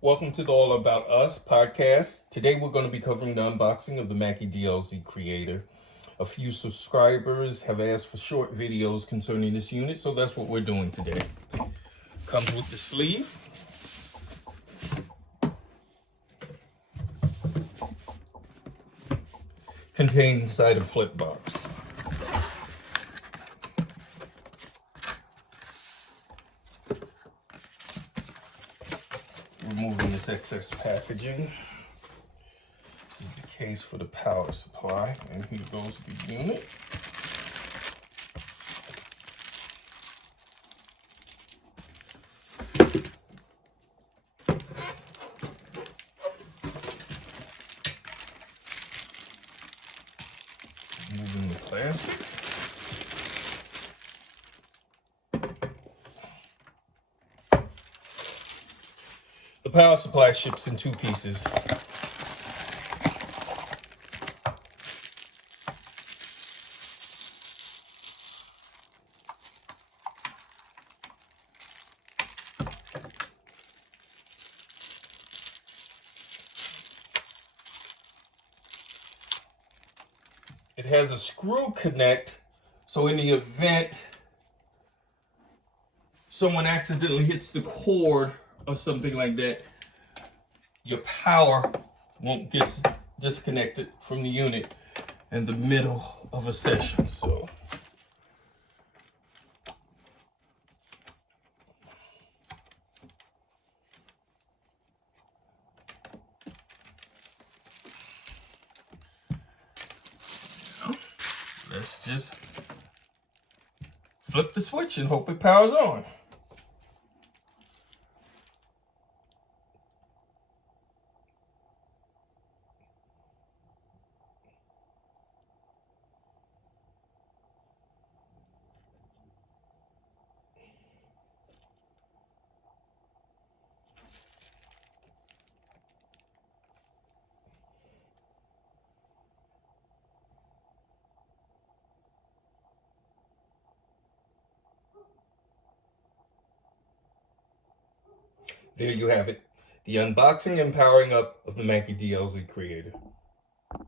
Welcome to the All About Us podcast. Today we're going to be covering the unboxing of the Mackie DLZ Creator. A few subscribers have asked for short videos concerning this unit, so that's what we're doing today. Comes with the sleeve. Contained inside a flip box. Removing this excess packaging. This is the case for the power supply, and here goes the unit. Removing the plastic. The power supply ships in two pieces. It has a screw connect, so in the event someone accidentally hits the cord or something like that, your power won't get disconnected from the unit in the middle of a session. So let's just flip the switch and hope it powers on. There you have it, the unboxing and powering up of the Mackie DLZ Creator.